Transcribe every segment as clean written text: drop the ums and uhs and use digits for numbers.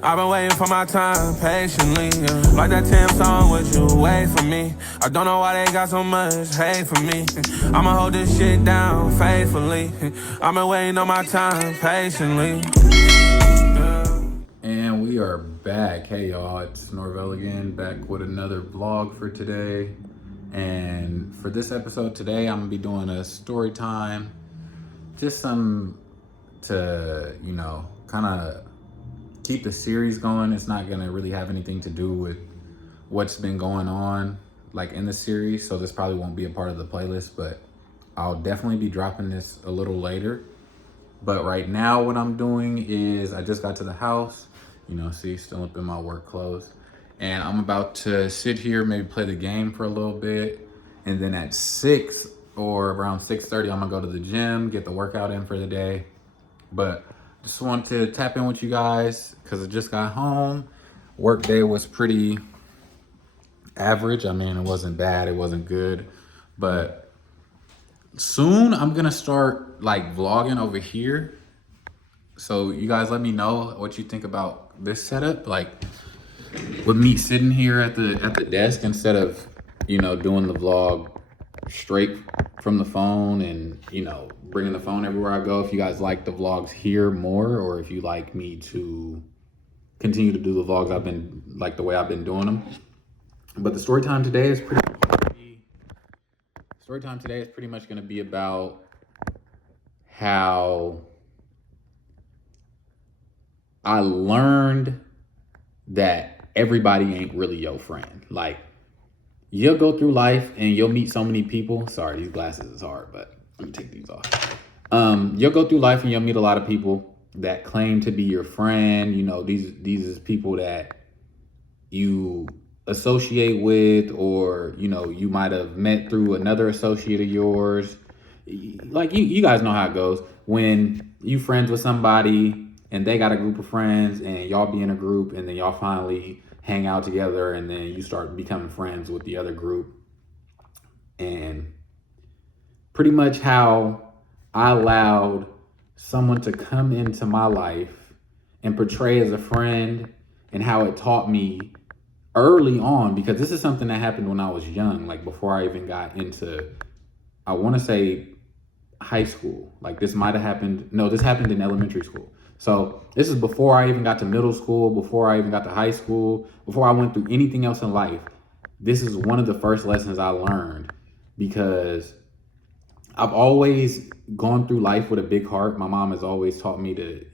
I've been waiting for my time patiently. Yeah. Like that Tim song, would you wait for me? I don't know why they got so much hate for me. I'ma hold this shit down faithfully. I've been waiting on my time patiently. And we are back. Hey y'all, it's Norvell again, back with another vlog for today. And for this episode today, I'm gonna be doing a story time. Just some to, kind of keep the series going. It's not gonna really have anything to do with what's been going on like in the series, so this probably won't be a part of the playlist, but I'll definitely be dropping this a little later. But right now what I'm doing is I just got to the house, see, still up in my work clothes, and I'm about to sit here, maybe play the game for a little bit, and then at 6 or around 6:30 I'm gonna go to the gym, get the workout in for the day. But just wanted to tap in with you guys because I just got home. Work day was pretty average. I mean, it wasn't bad, it wasn't good, but soon I'm gonna start like vlogging over here. So you guys let me know what you think about this setup, like with me sitting here at the desk instead of doing the vlog straight from the phone and bringing the phone everywhere I go. If you guys like the vlogs here more, or if you like me to continue to do the vlogs I've been like the way I've been doing them. But the story time today is pretty much going to be about how I learned that everybody ain't really your friend. Like, you'll go through life and you'll meet so many people. Sorry, these glasses is hard, but let me take these off. You'll go through life and you'll meet a lot of people that claim to be your friend. These is people that you associate with, or you might have met through another associate of yours. Like you guys know how it goes when you friends with somebody and they got a group of friends and y'all be in a group, and then y'all finally hang out together, and then you start becoming friends with the other group. And pretty much how I allowed someone to come into my life and portray as a friend, and how it taught me early on, because this is something that happened when I was young, like before I even got into, I want to say high school. Like this happened in elementary school. So this is before I even got to middle school, before I even got to high school, before I went through anything else in life. This is one of the first lessons I learned, because I've always gone through life with a big heart. My mom has always taught me to,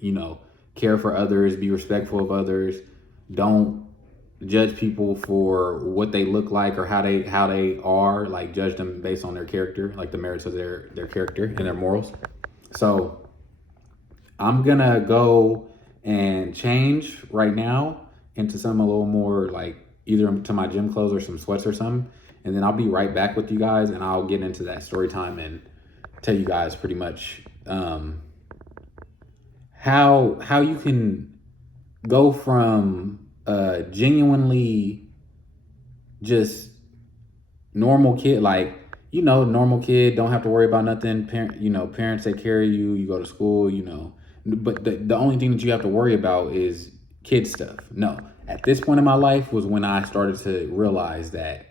care for others, be respectful of others. Don't judge people for what they look like or how they are. Like, judge them based on their character, like the merits of their character and their morals. So I'm gonna go and change right now into something a little more like either to my gym clothes or some sweats or something, and then I'll be right back with you guys, and I'll get into that story time and tell you guys pretty much how you can go from genuinely just normal kid, like normal kid, don't have to worry about nothing. Parents take care of you. You go to school. But the only thing that you have to worry about is kid stuff. No, at this point in my life was when I started to realize that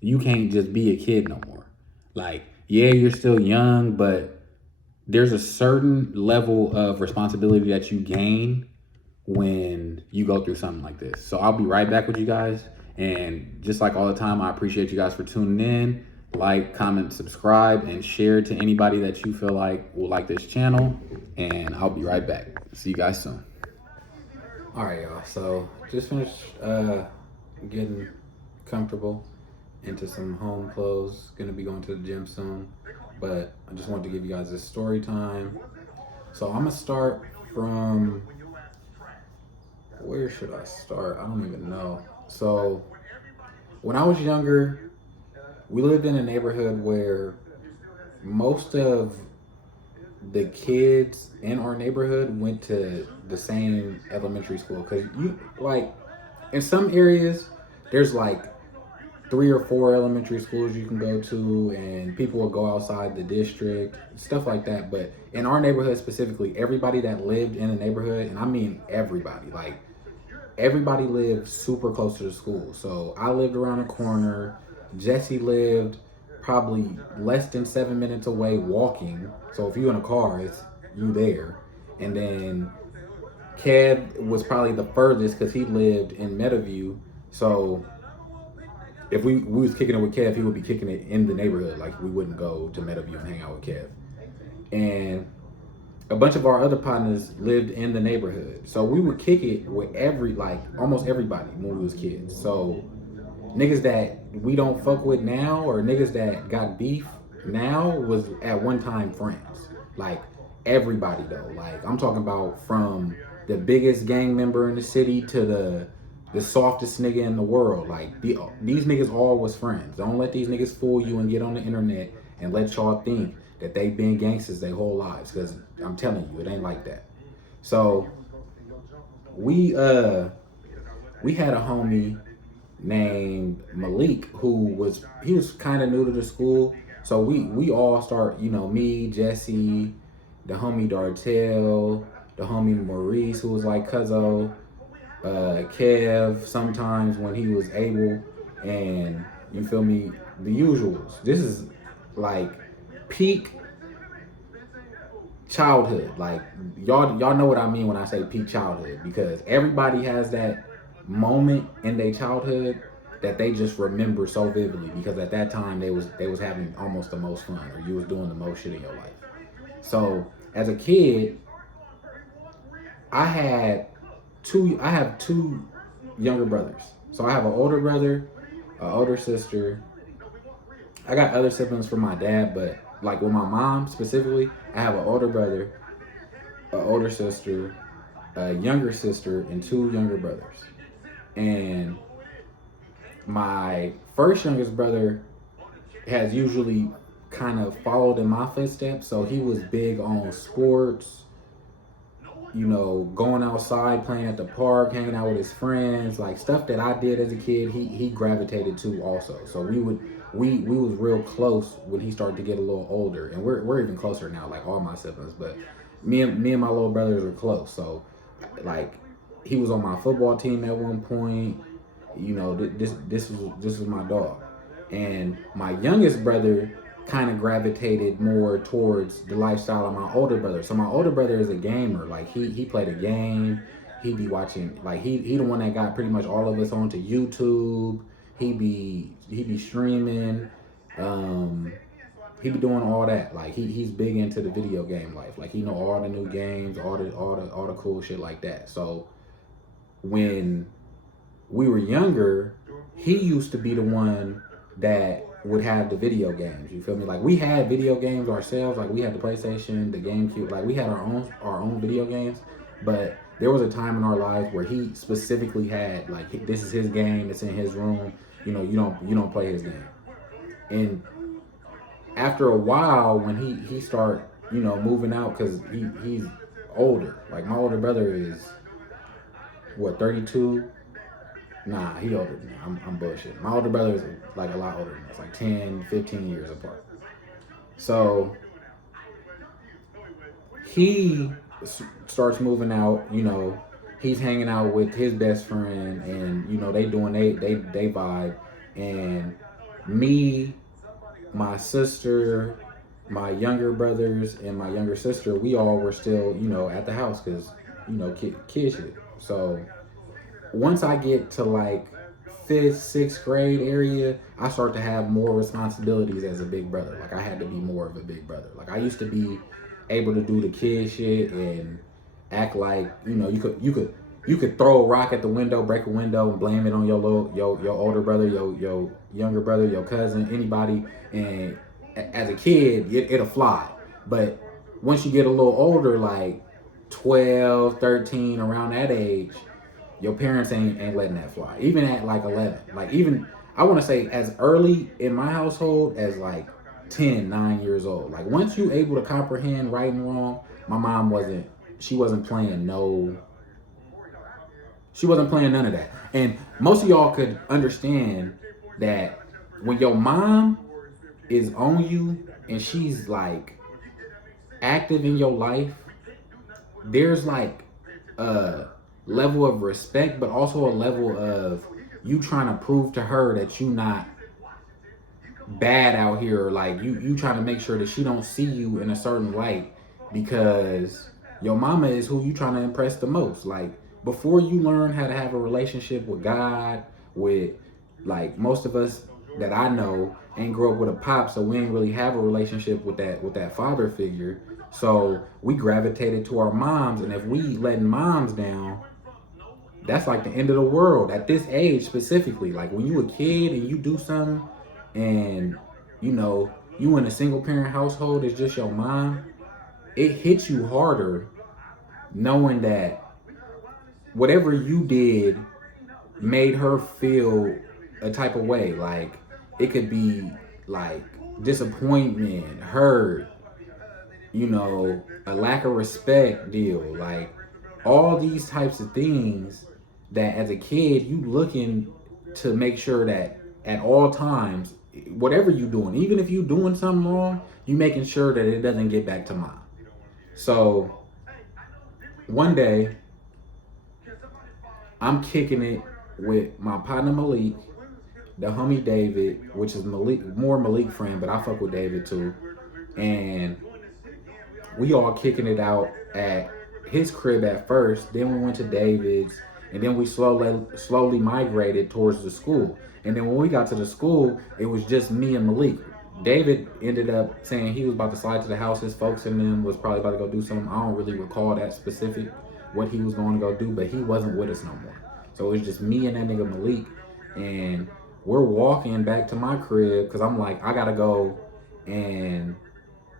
you can't just be a kid no more. Like, yeah, you're still young, but there's a certain level of responsibility that you gain when you go through something like this. So I'll be right back with you guys. And just like all the time, I appreciate you guys for tuning in. Like, comment, subscribe, and share to anybody that you feel like will like this channel. And I'll be right back. See you guys soon. All right, y'all. So just finished getting comfortable into some home clothes. Gonna be going to the gym soon. But I just wanted to give you guys this story time. So I'm gonna start from, where should I start? I don't even know. So when I was younger, we lived in a neighborhood where most of the kids in our neighborhood went to the same elementary school. Because in some areas, there's like 3 or 4 elementary schools you can go to, and people will go outside the district, stuff like that. But in our neighborhood specifically, everybody that lived in the neighborhood, and I mean everybody, like everybody lived super close to the school. So I lived around the corner. Jesse lived probably less than 7 minutes away walking. So if you're in a car, it's you there. And then Kev was probably the furthest because he lived in Meadowview. So if we was kicking it with Kev, he would be kicking it in the neighborhood. Like we wouldn't go to Meadowview and hang out with Kev. And a bunch of our other partners lived in the neighborhood. So we would kick it with almost everybody when we was kids. So niggas that we don't fuck with now or niggas that got beef now was at one time friends. Like everybody though. Like I'm talking about from the biggest gang member in the city to the softest nigga in the world. Like these niggas all was friends. Don't let these niggas fool you and get on the internet and let y'all think that they been gangsters their whole lives. Cause I'm telling you, it ain't like that. So we had a homie named Malik who was kind of new to the school. So we all start, me, Jesse, the homie Dartel, the homie Maurice who was like Cuzzo, Kev sometimes when he was able, and you feel me, the usuals. This is like peak childhood. Like y'all know what I mean when I say peak childhood, because everybody has that moment in their childhood that they just remember so vividly, because at that time they was having almost the most fun, or you was doing the most shit in your life. So as a kid, I have two younger brothers. So I have an older brother, an older sister. I got other siblings from my dad, but like with my mom specifically, I have an older brother, an older sister, a younger sister, and two younger brothers. And my first youngest brother has usually kind of followed in my footsteps. So he was big on sports, going outside, playing at the park, hanging out with his friends, like stuff that I did as a kid. He gravitated to also. So we was real close when he started to get a little older, and we're even closer now, like all my siblings. But me and my little brothers are close. So like he was on my football team at one point. This was my dog, and my youngest brother kind of gravitated more towards the lifestyle of my older brother. So my older brother is a gamer. Like he played a game. He be watching, like he the one that got pretty much all of us onto YouTube. He be streaming. He be doing all that. Like he's big into the video game life. Like he know all the new games, all the cool shit like that. So when we were younger, he used to be the one that would have the video games. You feel me? Like we had video games ourselves. Like we had the PlayStation, the GameCube. Like we had our own video games. But there was a time in our lives where he specifically had, like, this is his game. It's in his room. You don't play his game. And after a while, when he start moving out, because he's older. Like my older brother is 32. Nah, he older than me. I'm bullshit. My older brother is like a lot older than me. It's like 10, 15 years apart. So he starts moving out, he's hanging out with his best friend, and they doing they vibe. And me, my sister, my younger brothers, and my younger sister, we all were still, at the house because, kid shit. So once I get to like 5th, 6th grade area, I start to have more responsibilities as a big brother. Like I had to be more of a big brother. Like I used to be able to do the kid shit and act like, you could throw a rock at the window, break a window, and blame it on your older brother, your younger brother, your cousin, anybody. And as a kid, it'll fly. But once you get a little older, like 12, 13, around that age, your parents ain't letting that fly. Even at like 11. Like even, I want to say as early in my household as like 10, 9 years old. Like once you able to comprehend right and wrong, my mom wasn't playing none of that. And most of y'all could understand that when your mom is on you and she's like active in your life, there's like level of respect, but also a level of you trying to prove to her that you not bad out here. Like you trying to make sure that she don't see you in a certain light because your mama is who you trying to impress the most. Like before you learn how to have a relationship with God, with like most of us that I know ain't grow up with a pop, so we ain't really have a relationship with that father figure. So we gravitated to our moms, and if we letting moms down, that's like the end of the world at this age specifically. Like when you a kid and you do something and you know you in a single parent household, it's just your mom, it hits you harder knowing that whatever you did made her feel a type of way. Like it could be like disappointment, hurt, a lack of respect deal. Like all these types of things that as a kid you looking to make sure that at all times, whatever you doing, even if you doing something wrong, you making sure that it doesn't get back to mom. So one day I'm kicking it with my partner Malik, the homie David, which is Malik friend, but I fuck with David too. And we all kicking it out at his crib at first. Then we went to David's, and then we slowly migrated towards the school. And then when we got to the school, it was just me and Malik. David ended up saying he was about to slide to the house. His folks and them was probably about to go do something. I don't really recall that specific what he was going to go do, but he wasn't with us no more. So it was just me and that nigga Malik, and we're walking back to my crib because I'm like, I gotta go and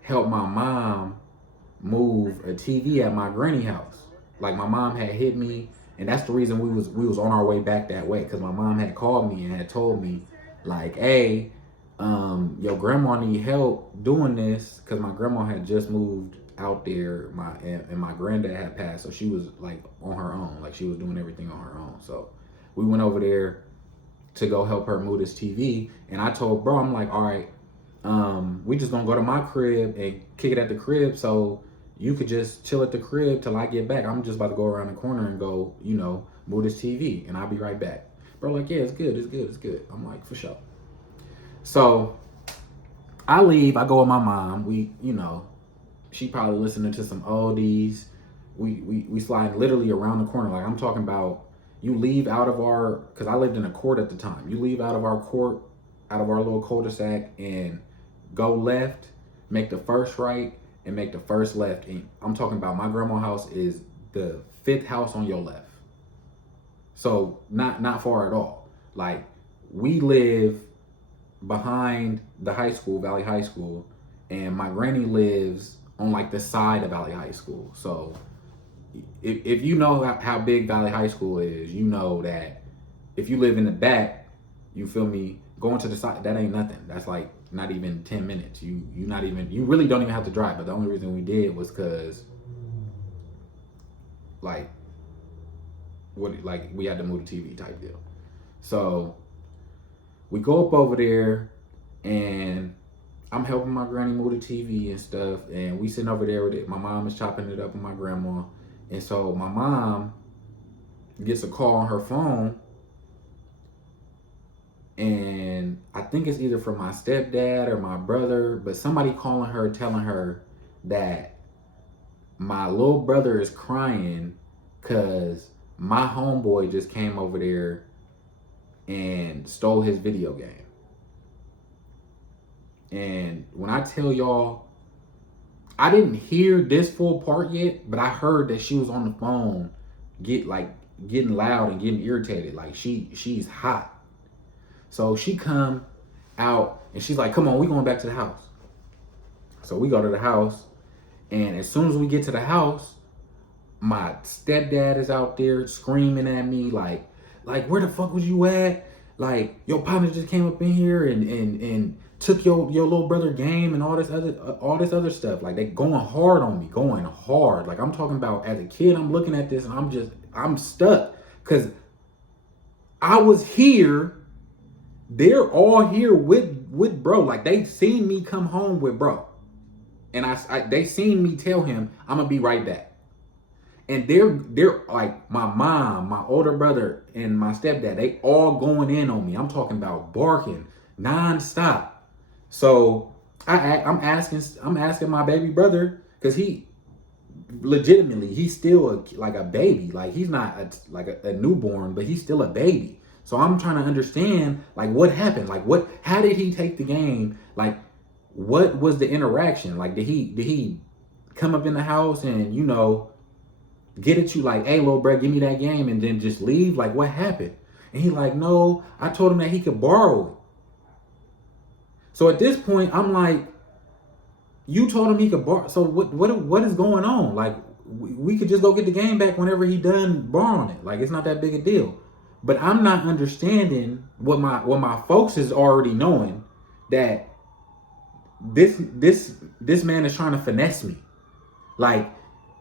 help my mom move a TV at my granny house. Like my mom had hit me, and that's the reason we was on our way back that way, because my mom had called me and had told me like, hey, your grandma need help doing this, because my grandma had just moved out there, and my granddad had passed, so she was like on her own, like she was doing everything on her own. So we went over there to go help her move this TV, and I told bro, I'm like, all right, we just gonna go to my crib and kick it at the crib, so you could just chill at the crib till I get back. I'm just about to go around the corner and go, move this TV, and I'll be right back. Bro, like, yeah, it's good. I'm like, for sure. So I leave, I go with my mom. We, she probably listening to some oldies. We slide literally around the corner. Like I'm talking about, you leave out of because I lived in a court at the time. You leave out of our court, out of our little cul-de-sac, and go left, make the first right, and make the first left. And I'm talking about my grandma's house is the 5th house on your left. So not far at all. Like we live behind the high school, Valley High School, and my granny lives on like the side of Valley High School. So if you know how big Valley High School is, you know that if you live in the back, you feel me, going to the side, that ain't nothing. That's like not even 10 minutes. You really don't even have to drive. But the only reason we did was because we had to move the TV type deal. So we go up over there, and I'm helping my granny move the TV and stuff, and we sitting over there with it. My mom is chopping it up with my grandma, and so my mom gets a call on her phone, and I think it's either from my stepdad or my brother, but somebody calling her, telling her that my little brother is crying because my homeboy just came over there and stole his video game. And when I tell y'all, I didn't hear this full part yet, but I heard that she was on the phone getting loud and getting irritated. Like she's hot. So she come out and she's like, come on, we going back to the house. So we go to the house, and as soon as we get to the house, my stepdad is out there screaming at me like where the fuck was you at? Like your partner just came up in here and took your little brother game and all this other stuff. Like they going hard on me, going hard. Like I'm talking about, as a kid, I'm looking at this and I'm stuck, because I was here. They're all here with bro. Like they seen me come home with bro, and they seen me tell him I'm gonna be right back. And they're like my mom, my older brother, and my stepdad. They all going in on me. I'm talking about barking nonstop. So I'm asking my baby brother because he legitimately he's still like a baby. Like he's not a newborn, but he's still a baby. So I'm trying to understand like what happened. Like how did he take the game? Like what was the interaction? Like did he come up in the house and get at you like, hey, little bro, give me that game, and then just leave? Like, what happened? And he like, no, I told him that he could borrow it. So at this point, I'm like, you told him he could borrow. So what is going on? Like, we could just go get the game back whenever he done borrowing it. Like, it's not that big a deal. But I'm not understanding what my folks is already knowing, that this man is trying to finesse me. Like,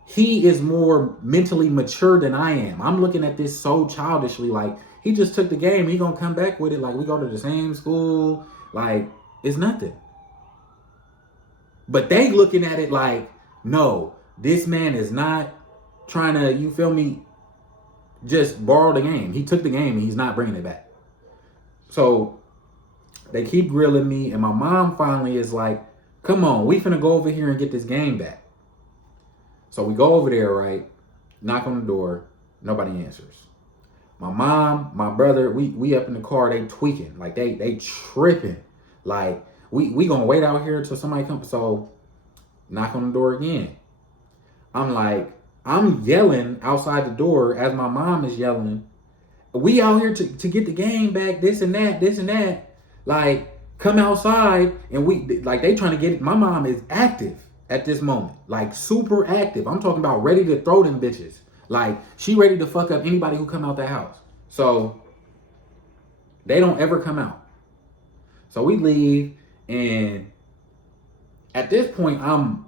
he is more mentally mature than I am. I'm looking at this so childishly. Like, he just took the game. He gonna come back with it. Like, we go to the same school. Like, it's nothing. But they looking at it like, no, this man is not trying to, you feel me, just borrow the game. He took the game and he's not bringing it back. So they keep grilling me. And my mom finally is like, come on, we finna go over here and get this game back. So we go over there, right? Knock on the door. Nobody answers. My mom, my brother, we up in the car. They tweaking. Like they tripping. Like we gonna wait out here until somebody comes. So knock on the door again. I'm yelling outside the door as my mom is yelling. We out here to get the game back. This and that. This and that. Like, come outside. And they trying to get it. My mom is active at this moment, like super active. I'm talking about ready to throw them bitches. Like, she ready to fuck up anybody who come out that house. So they don't ever come out. So we leave, and at this point I'm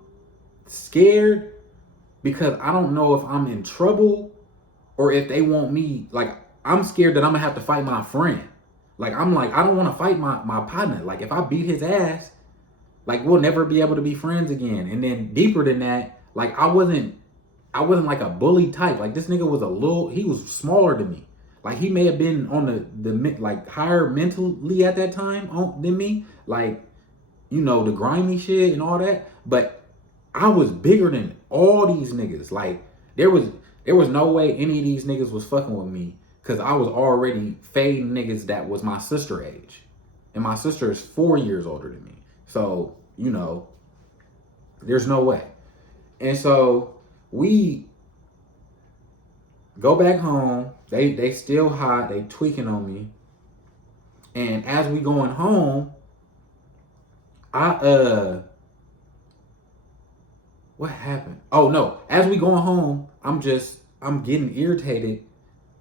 scared because I don't know if I'm in trouble or if they want me. Like, I'm scared that I'm gonna have to fight my friend. Like, I don't want to fight my partner. Like, if I beat his ass, like, we'll never be able to be friends again. And then deeper than that, like, I wasn't like a bully type. Like, this nigga was he was smaller than me. Like, he may have been on the like higher mentally at that time than me. Like, the grimy shit and all that. But I was bigger than all these niggas. Like, there was no way any of these niggas was fucking with me, because I was already fading niggas that was my sister age. And my sister is 4 years older than me. So, there's no way. And so we go back home. They still hot. They tweaking on me. And as we going home, what happened? Oh no, as we going home, I'm getting irritated,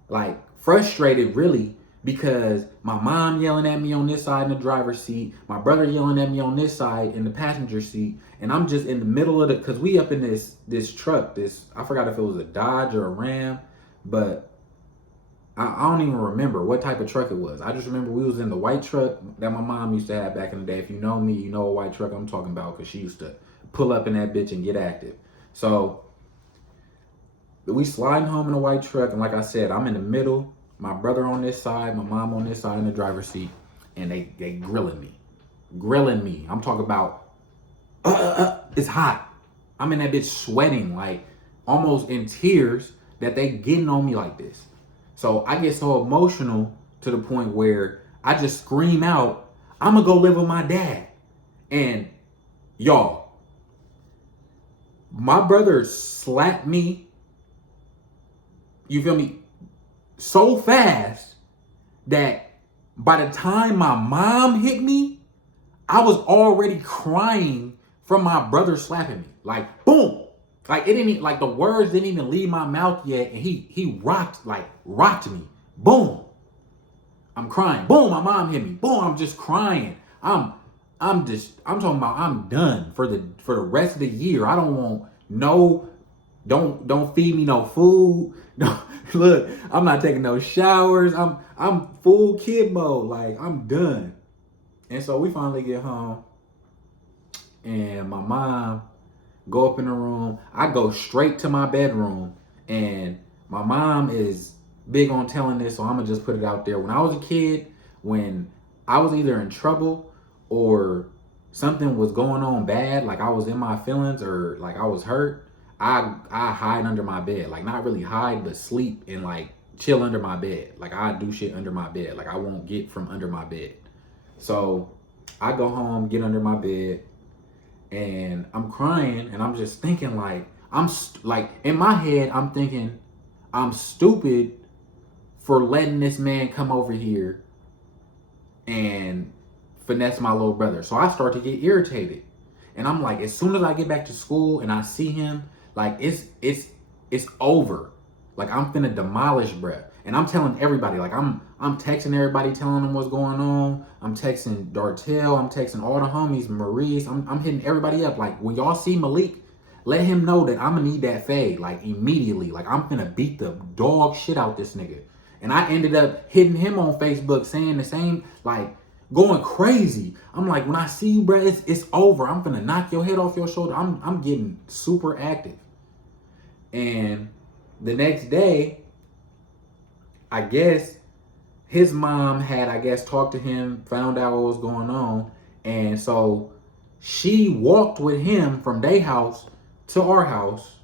like frustrated really, because my mom yelling at me on this side in the driver's seat, my brother yelling at me on this side in the passenger seat, and I'm just in the middle of because we up in this truck, I forgot if it was a Dodge or a Ram, but I don't even remember what type of truck it was. I just remember we was in the white truck that my mom used to have back in the day. If you know me, you know a white truck I'm talking about, because she used to pull up in that bitch and get active. So we sliding home in a white truck, and like I said, I'm in the middle. My brother on this side, my mom on this side in the driver's seat, and they grilling me. I'm talking about, it's hot. I'm in that bitch sweating, like almost in tears, that they getting on me like this. So I get so emotional to the point where I just scream out, I'm gonna go live with my dad. And y'all, my brother slapped me, you feel me, so fast that by the time my mom hit me, I was already crying from my brother slapping me. Like, boom. Like, it didn't even, like, the words didn't even leave my mouth yet, and he rocked me. Boom. I'm crying. Boom, my mom hit me. Boom, I'm just crying. I'm talking about I'm done for the rest of the year. I don't want don't feed me no food. No, look, I'm not taking no showers. I'm full kid mode. Like, I'm done. And so we finally get home, and my mom go up in the room. I go straight to my bedroom, And my mom is big on telling this, so I'm gonna just put it out there. When I was a kid, when I was either in trouble or something was going on bad, like I was in my feelings or like I was hurt, I hide under my bed. Like not really hide, but sleep and like chill under my bed. Like I do shit under my bed. Like I won't get from under my bed. So I go home, get under my bed, and I'm crying, and I'm just thinking like like in my head I'm thinking I'm stupid for letting this man come over here and finesse my little brother. So I start to get irritated. And I'm like, as soon as I get back to school and I see him, like it's over. Like I'm finna demolish bruh. And I'm telling everybody, like I'm texting everybody, telling them what's going on. I'm texting Dartel, I'm texting all the homies, Maurice, I'm hitting everybody up. Like when y'all see Malik, let him know that I'm gonna need that fade, like immediately. Like I'm finna beat the dog shit out this nigga. And I ended up hitting him on Facebook saying the same, like going crazy. I'm like, when I see you, bro, it's over. I'm gonna knock your head off your shoulder. I'm getting super active. And the next day, I guess his mom had, talked to him, found out what was going on. And so she walked with him from their house to our house.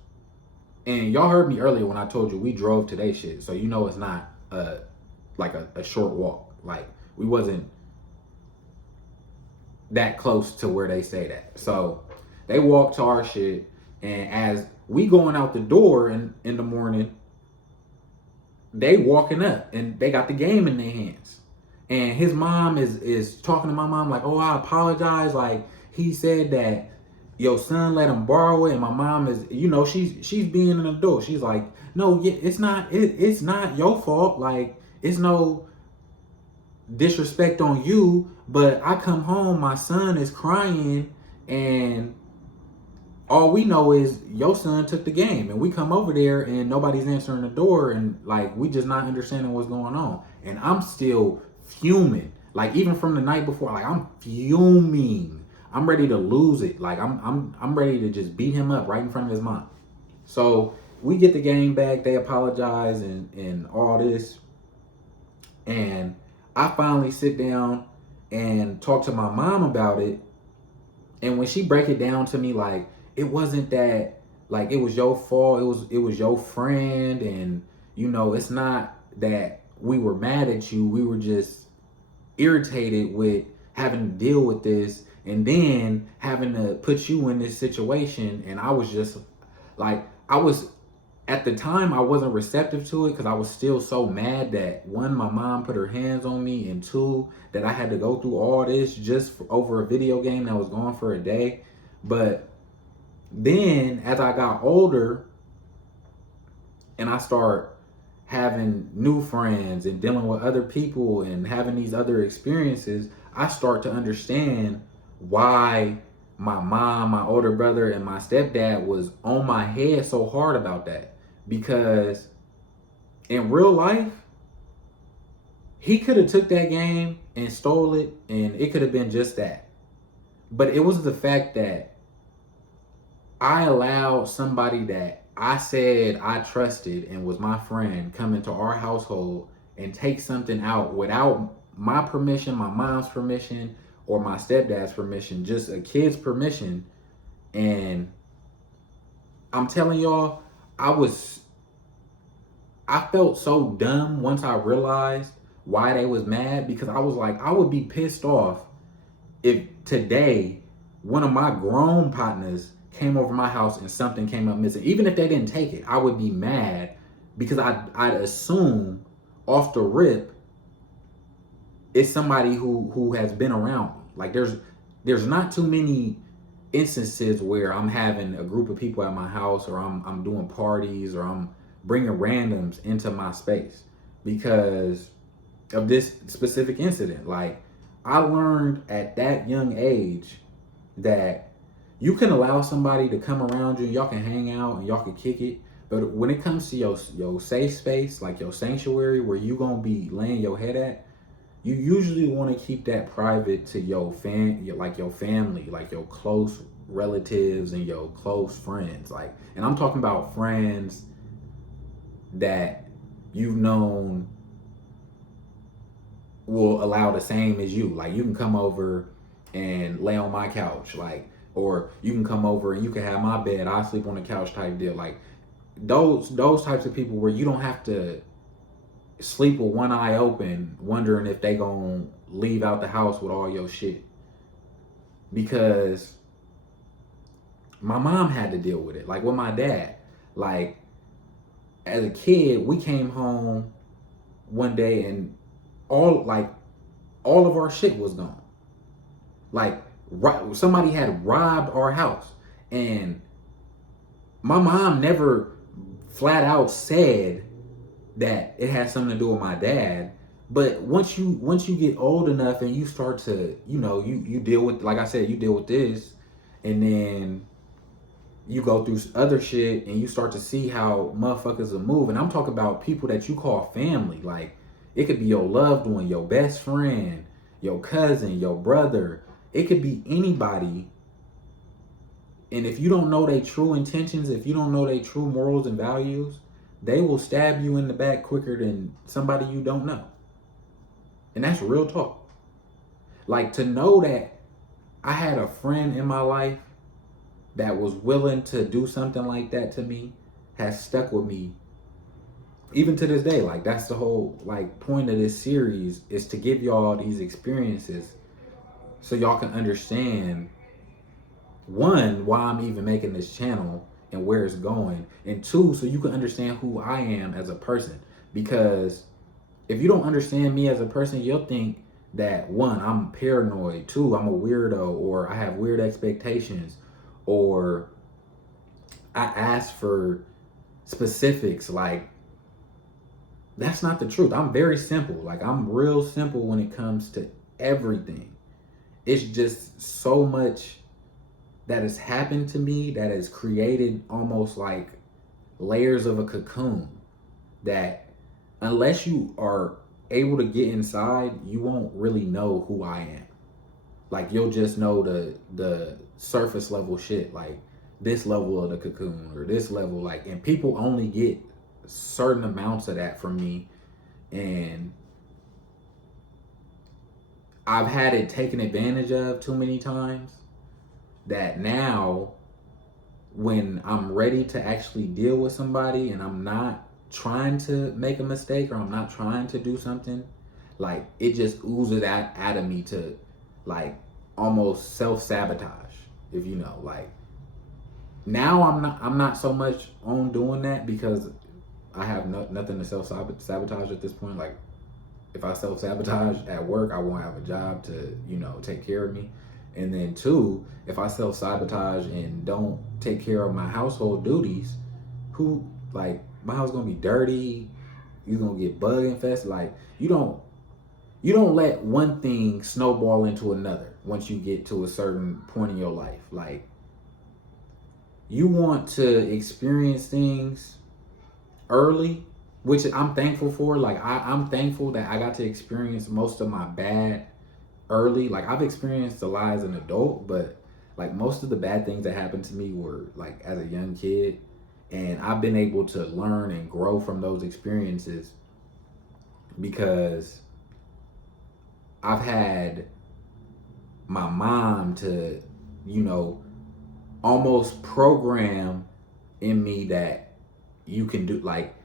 And y'all heard me earlier when I told you we drove to their shit. So you know it's not like a short walk. Like we wasn't that close to where they stayed at. So they walked to our shit, and as we going out the door in the morning, they walking up and they got the game in their hands. And his mom is talking to my mom like, oh, I apologize. Like he said that your son let him borrow it, and my mom is, she's being an adult. She's like, no, yeah, it's not your fault. Like it's no disrespect on you, but I come home, my son is crying, and all we know is your son took the game, and we come over there and nobody's answering the door, and like we just not understanding what's going on. And I'm still fuming, like even from the night before, like I'm fuming. I'm ready to lose it. Like I'm ready to just beat him up right in front of his mom. So we get the game back, they apologize and all this, and I finally sit down and talk to my mom about it. And when she break it down to me, like, it wasn't that, like, it was your fault. It was your friend. And, it's not that we were mad at you. We were just irritated with having to deal with this and then having to put you in this situation. And I was just like, at the time, I wasn't receptive to it because I was still so mad that one, my mom put her hands on me, and two, that I had to go through all this just over a video game that was gone for a day. But then as I got older and I start having new friends and dealing with other people and having these other experiences, I start to understand why my mom, my older brother, and my stepdad was on my head so hard about that. Because in real life, he could have took that game and stole it, and it could have been just that. But it was the fact that I allowed somebody that I said I trusted and was my friend come into our household and take something out without my permission, my mom's permission, or my stepdad's permission, just a kid's permission. And I'm telling y'all, I felt so dumb once I realized why they was mad, because I was like, I would be pissed off if today one of my grown partners came over my house and something came up missing. Even if they didn't take it, I would be mad because I'd assume off the rip it's somebody who has been around me. Like there's not too many instances where I'm having a group of people at my house, or I'm doing parties, or I'm bringing randoms into my space because of this specific incident. Like I learned at that young age that you can allow somebody to come around you and y'all can hang out and y'all can kick it, but when it comes to your safe space, like your sanctuary where you gonna be laying your head at, you usually want to keep that private to your family, like your close relatives and your close friends. Like, and I'm talking about friends that you've known will allow the same as you. Like, you can come over and lay on my couch, like, or you can come over and you can have my bed, I sleep on the couch type deal. Like, those types of people where you don't have to sleep with one eye open wondering if they gonna leave out the house with all your shit. Because my mom had to deal with it, like with my dad. Like, as a kid, we came home one day and all of our shit was gone. Like, somebody had robbed our house, and my mom never flat out said that it had something to do with my dad. But once you get old enough and you start to, you deal with, like I said, you deal with this, and then you go through other shit and you start to see how motherfuckers will move. And I'm talking about people that you call family. Like, it could be your loved one, your best friend, your cousin, your brother. It could be anybody. And if you don't know their true intentions, if you don't know their true morals and values, they will stab you in the back quicker than somebody you don't know. And that's real talk. Like, to know that I had a friend in my life that was willing to do something like that to me has stuck with me even to this day. Like, that's the whole point of this series, is to give y'all these experiences so y'all can understand, one, why I'm even making this channel and where it's going, and two, so you can understand who I am as a person. Because if you don't understand me as a person, you'll think that, one, I'm paranoid, two, I'm a weirdo, or I have weird expectations, or I ask for specifics. Like, that's not the truth. I'm very simple. Like, I'm real simple when it comes to everything. It's just so much that has happened to me that has created almost like layers of a cocoon that, unless you are able to get inside, you won't really know who I am. Like, you'll just know the surface level shit, like this level of the cocoon or this level, like, and people only get certain amounts of that from me. And I've had it taken advantage of too many times, that now when I'm ready to actually deal with somebody and I'm not trying to make a mistake, or I'm not trying to do something, like, it just oozes out of me to, like, almost self-sabotage, if you know. Like, now I'm not so much on doing that, because I have nothing to self-sabotage at this point. Like, if I self-sabotage at work, I won't have a job to, take care of me. And then two, if I self-sabotage and don't take care of my household duties, my house gonna be dirty, you're gonna get bug infested. Like, you don't let one thing snowball into another once you get to a certain point in your life. Like, you want to experience things early, which I'm thankful for. Like, I'm thankful that I got to experience most of my bad early. Like, I've experienced a lot as an adult, but like, most of the bad things that happened to me were like as a young kid, and I've been able to learn and grow from those experiences, because I've had my mom to, almost program in me that you can do. Like,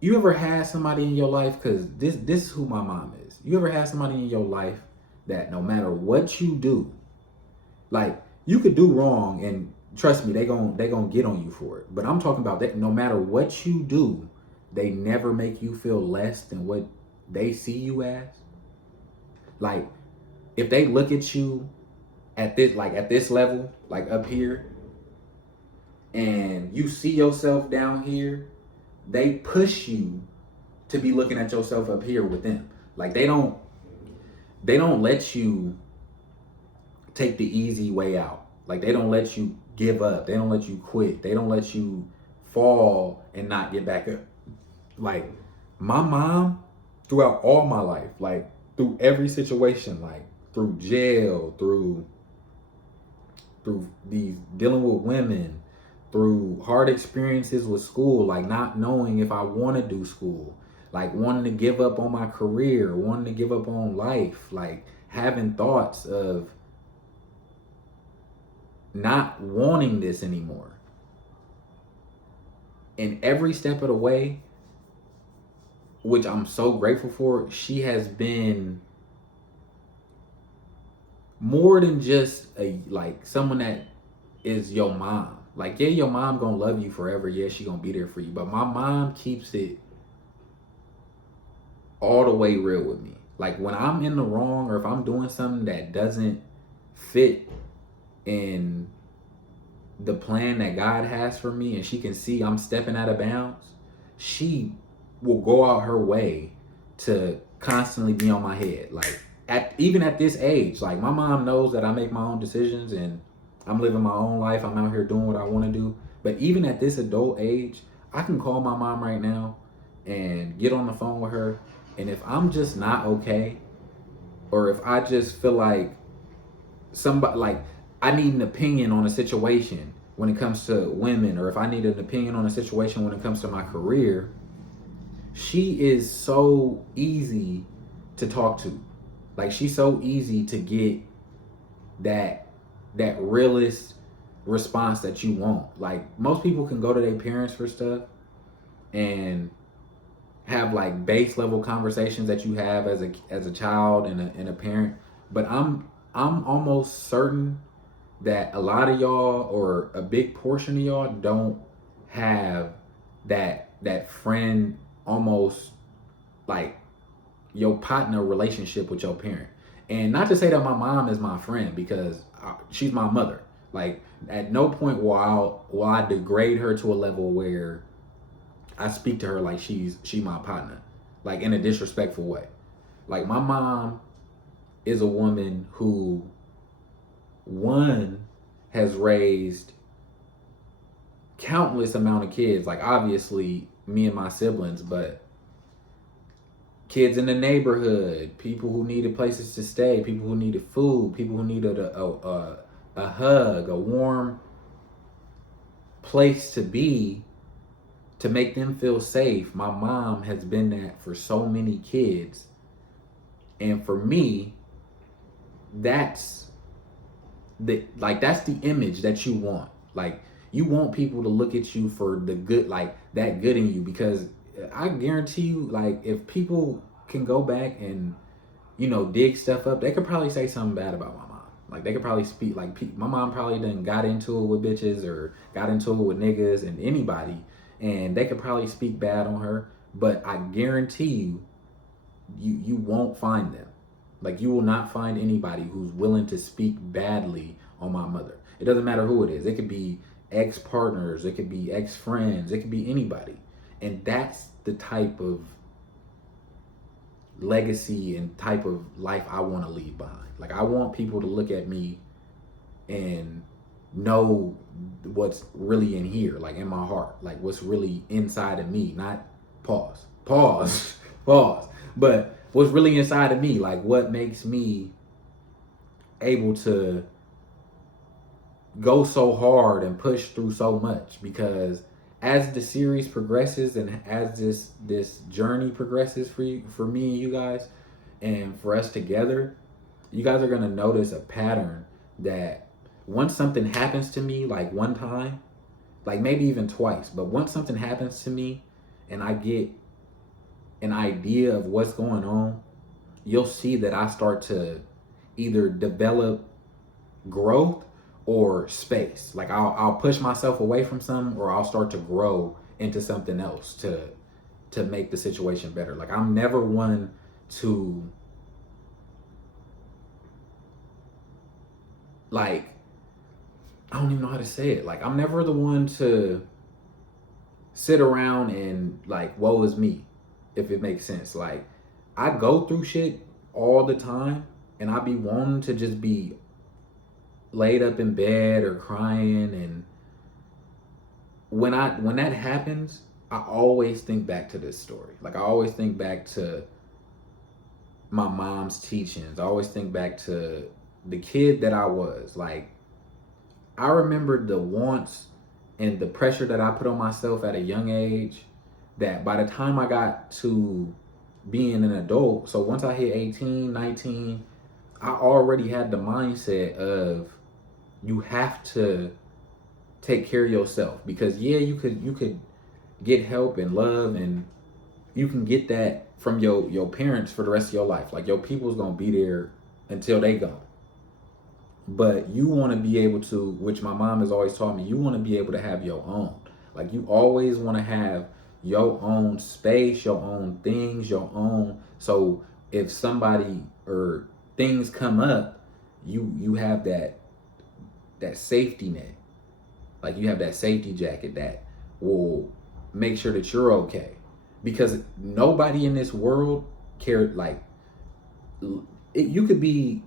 you ever had somebody in your life, because this is who my mom is. You ever had somebody in your life that no matter what you do, like, you could do wrong, and trust me, they gon' get on you for it. But I'm talking about that no matter what you do, they never make you feel less than what they see you as. Like, if they look at you at this level, like up here, and you see yourself down here, they push you to be looking at yourself up here with them. Like, they don't let you take the easy way out. Like, they don't let you give up. They don't let you quit. They don't let you fall and not get back up. Like, my mom, throughout all my life, like, through every situation, like, through jail, through these dealing with women, through hard experiences with school, like not knowing if I want to do school, like wanting to give up on my career, wanting to give up on life, like having thoughts of not wanting this anymore. And every step of the way, which I'm so grateful for, she has been more than just a like someone that is your mom. Like, yeah, your mom gonna love you forever. Yeah, she gonna be there for you. But my mom keeps it all the way real with me. Like when I'm in the wrong or if I'm doing something that doesn't fit in the plan that God has for me and she can see I'm stepping out of bounds, she will go out her way to constantly be on my head. Like even at this age, like my mom knows that I make my own decisions and I'm living my own life. I'm out here doing what I want to do. But even at this adult age, I can call my mom right now and get on the phone with her. And if I'm just not okay, or if I just feel like somebody, like I need an opinion on a situation when it comes to women, or if I need an opinion on a situation when it comes to my career, she is so easy to talk to. Like she's so easy to get that realist response that you want. Like most people can go to their parents for stuff and have like base level conversations that you have as a child and a parent, but I'm almost certain that a lot of y'all or a big portion of y'all don't have that friend, almost like your partner relationship with your parent. And not to say that my mom is my friend, because she's my mother. Like at no point will I degrade her to a level where I speak to her like she my partner, like in a disrespectful way. Like my mom is a woman who, one, has raised countless amount of kids. Like obviously me and my siblings, but kids in the neighborhood, people who needed places to stay, people who needed food, people who needed a hug, a warm place to be, to make them feel safe. My mom has been that for so many kids. And for me, that's that's the image that you want. Like you want people to look at you for the good, like that good in you, because I guarantee you, like if people can go back and dig stuff up, they could probably say something bad about my mom. Like they could probably speak like my mom probably done got into it with bitches or got into it with niggas and anybody, and they could probably speak bad on her. But I guarantee you won't find them. Like you will not find anybody who's willing to speak badly on my mother. It doesn't matter who it is. It could be ex-partners, it could be ex-friends, it could be anybody. And that's the type of legacy and type of life I want to leave behind. Like I want people to look at me and know what's really in here, like in my heart, like what's really inside of me, not pause, but what's really inside of me, like what makes me able to go so hard and push through so much. Because as the series progresses and as this journey progresses for me and you guys, and for us together, you guys are gonna notice a pattern that once something happens to me, like one time, like maybe even twice, but once something happens to me and I get an idea of what's going on, you'll see that I start to either develop growth or space. Like I'll push myself away from something, or I'll start to grow into something else to make the situation better. Like I'm never one to like, I don't even know how to say it. Like I'm never the one to sit around and like, woe is me, if it makes sense. Like I go through shit all the time and I be wanting to just be laid up in bed or crying. And when that happens, I always think back to this story. Like I always think back to my mom's teachings. I always think back to the kid that I was. Like I remember the wants and the pressure that I put on myself at a young age, that by the time I got to being an adult, so once I hit 18, 19, I already had the mindset of you have to take care of yourself, because yeah, you could get help and love, and you can get that from your parents for the rest of your life. Like your people's gonna be there until they go. But you want to be able to, which my mom has always taught me, you want to be able to have your own. Like you always want to have your own space, your own things, your own. So if somebody or things come up, you have that safety net. Like you have that safety jacket that will make sure that you're okay. Because nobody in this world cared. Like you could be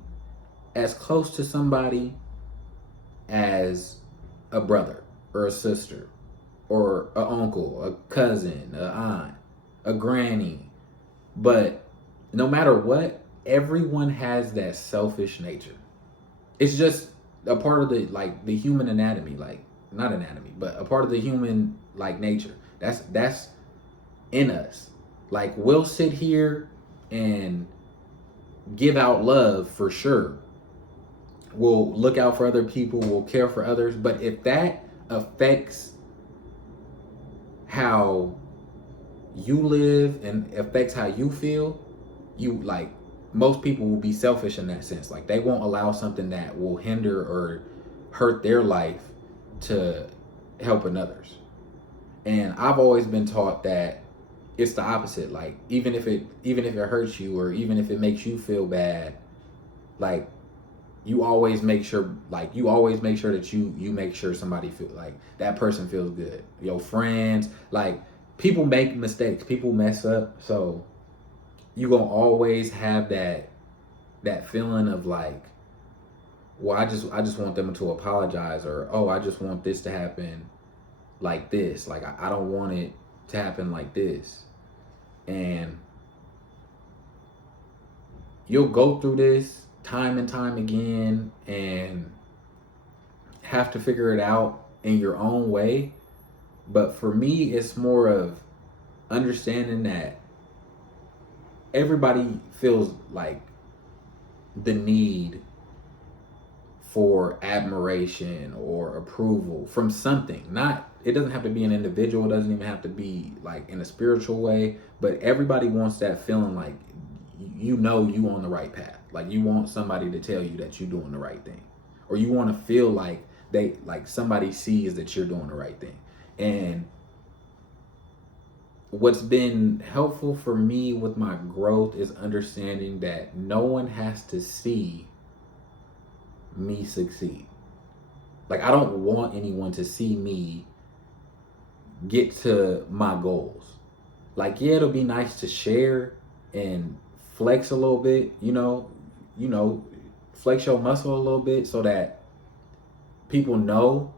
as close to somebody as a brother or a sister or an uncle, a cousin, a aunt, a granny. But no matter what, everyone has that selfish nature. It's just a part of the human anatomy, like not anatomy, but a part of the human nature. That's in us. Like we'll sit here and give out love for sure. We'll look out for other people, we'll care for others, but if that affects how you live and affects how you feel, you like most people will be selfish in that sense. Like they won't allow something that will hinder or hurt their life to helping others. And I've always been taught that it's the opposite. Like even if it hurts you, or even if it makes you feel bad, like you always make sure that you make sure somebody feel like that person feels good. Your friends, like people make mistakes, people mess up, so you gonna always have that feeling of like, well, I just want them to apologize, or oh, I just want this to happen like this. Like I don't want it to happen like this. And you'll go through this time and time again and have to figure it out in your own way. But for me, it's more of understanding that everybody feels like the need for admiration or approval from something. Not, it doesn't have to be an individual, it doesn't even have to be like in a spiritual way, but everybody wants that feeling like you on the right path. Like you want somebody to tell you that you're doing the right thing, or you want to feel like somebody sees that you're doing the right thing. And what's been helpful for me with my growth is understanding that no one has to see me succeed. Like I don't want anyone to see me get to my goals. Like yeah, it'll be nice to share and flex a little bit, flex your muscle a little bit so that people know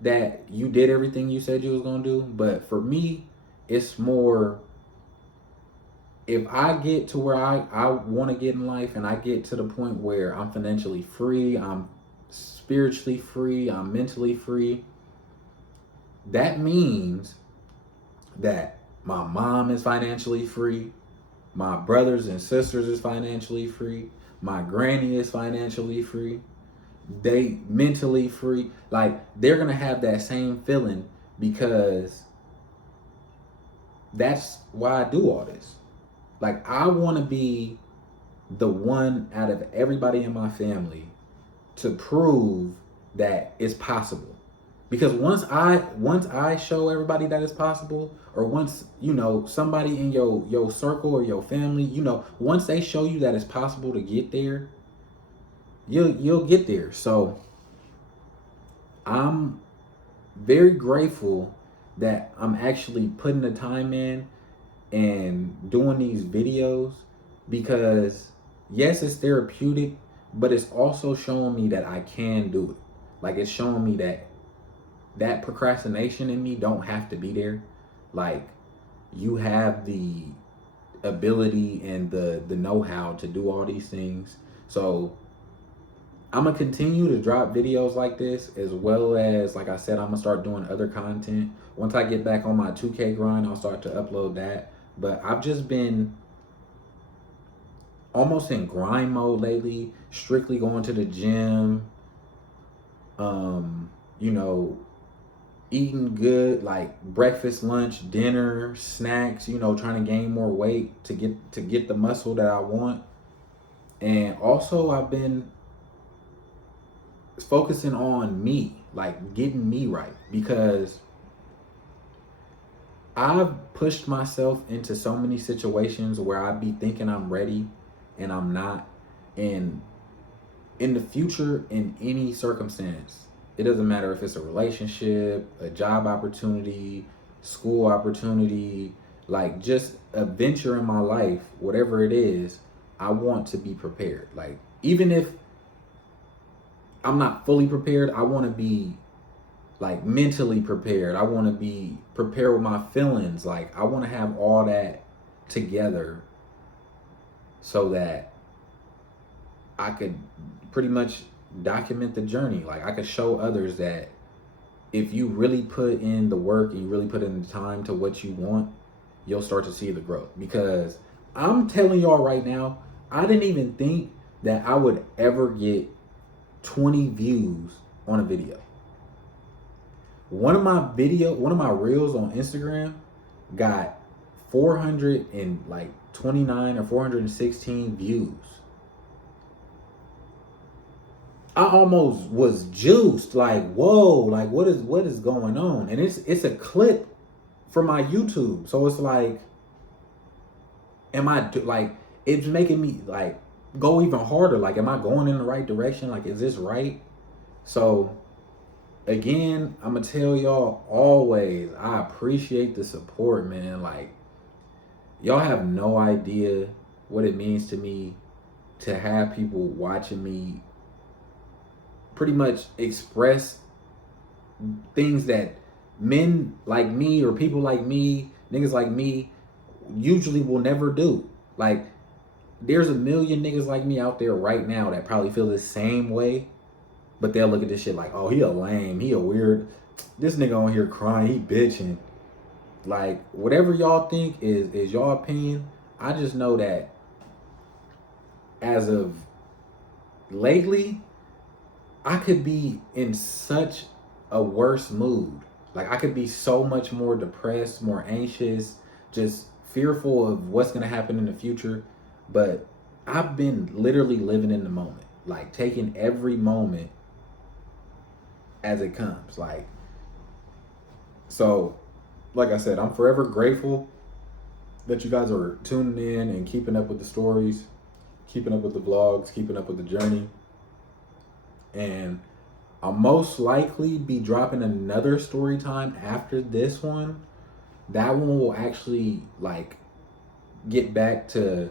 that you did everything you said you was gonna do. But for me, it's more, if I get to where I want to get in life, and I get to the point where I'm financially free, I'm spiritually free, I'm mentally free, that means that my mom is financially free, my brothers and sisters is financially free, my granny is financially free, they mentally free. Like they're gonna have that same feeling, because that's why I do all this. Like I want to be the one out of everybody in my family to prove that it's possible. Because once I show everybody that it's possible, or once somebody in your circle or your family, once they show you that it's possible to get there, you'll get there. So I'm very grateful that I'm actually putting the time in and doing these videos, because yes, it's therapeutic, but it's also showing me that I can do it. Like it's showing me that procrastination in me don't have to be there. Like you have the ability and the know-how to do all these things. So I'm gonna continue to drop videos like this, as well as, like I said, I'm gonna start doing other content. Once I get back on my 2K grind, I'll start to upload that. But I've just been almost in grind mode lately, strictly going to the gym, you know, eating good, like breakfast, lunch, dinner, snacks, you know, trying to gain more weight to get the muscle that I want. And also I've been focusing on me, like getting me right, because I've pushed myself into so many situations where I'd be thinking I'm ready and I'm not. And in the future, in any circumstance, it doesn't matter if it's a relationship, a job opportunity, school opportunity, like just a venture in my life, whatever it is, I want to be prepared. Like, even if I'm not fully prepared, I want to be like mentally prepared. I want to be prepared with my feelings. Like, I want to have all that together so that I could pretty much document the journey. Like, I could show others that if you really put in the work and you really put in the time to what you want, you'll start to see the growth. Because I'm telling y'all right now, I didn't even think that I would ever get 20 views on a video. One of my reels on Instagram got 429 or 416 views. I almost was juiced, like, whoa, like what is going on? And it's a clip from my YouTube. So it's like, it's making me like go even harder. Like, am I going in the right direction? Like, is this right? So again, I'm gonna tell y'all always, I appreciate the support, man. Like, y'all have no idea what it means to me to have people watching me pretty much express things that men like me or people like me, niggas like me, usually will never do. Like, there's a million niggas like me out there right now that probably feel the same way, but they'll look at this shit like, oh, he a lame, he a weird, this nigga on here crying, he bitching. Like, whatever y'all think is y'all opinion. I just know that as of lately, I could be in such a worse mood. Like, I could be so much more depressed, more anxious, just fearful of what's gonna happen in the future. But I've been literally living in the moment, like taking every moment as it comes. Like, so, like I said, I'm forever grateful that you guys are tuning in and keeping up with the stories, keeping up with the vlogs, keeping up with the journey. And I'll most likely be dropping another story time after this one. That one will actually like get back to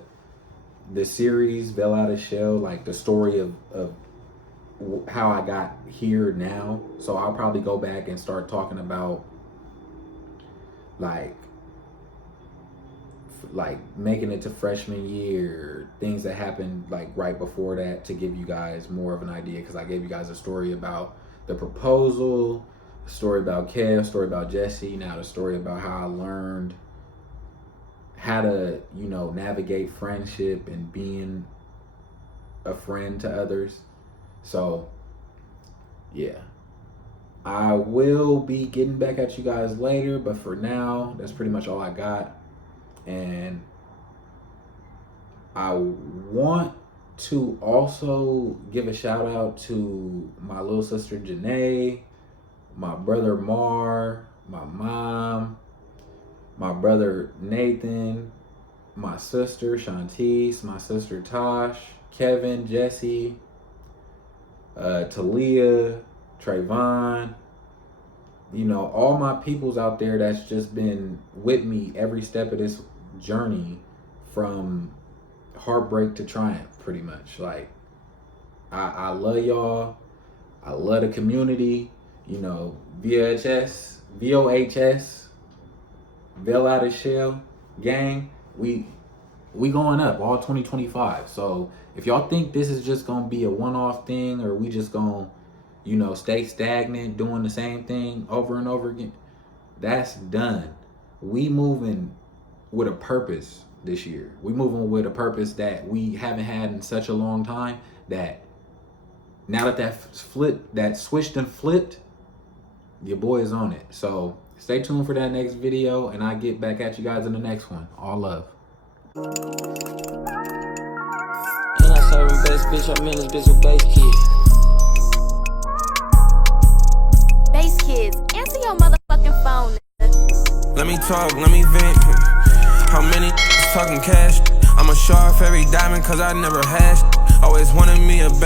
the series Veil Out of Shell, like the story of how I got here now. So I'll probably go back and start talking about like making it to freshman year, things that happened like right before that, to give you guys more of an idea, because I gave you guys a story about the proposal, a story about Kev, a story about Jesse, now the story about how I learned how to, you know, navigate friendship and being a friend to others. So yeah, I will be getting back at you guys later, but for now, that's pretty much all I got. And I want to also give a shout out to my little sister Janae, my brother Mar, my mom, my brother Nathan, my sister Shantice, my sister Tosh, Kevin, Jesse, Talia, Trayvon, you know, all my peoples out there that's just been with me every step of this journey, from heartbreak to triumph, pretty much. Like, I love y'all. I love the community. You know, VOHS, Veil Out of Shell gang. we going up all 2025. So if y'all think this is just gonna be a one-off thing, or we just gonna, you know, stay stagnant doing the same thing over and over again, that's done. We moving with a purpose this year. We moving with a purpose that we haven't had in such a long time, that now that switched and flipped, your boy is on it. So stay tuned for that next video, and I get back at you guys in the next one. All love. And I serving best bitch, I'm in this bitch with bass kids. Bass kids, answer your motherfucking phone. Let me talk, let me vent. How many talking cash? I'ma show off every diamond cause I never had. Always wanted me a bank.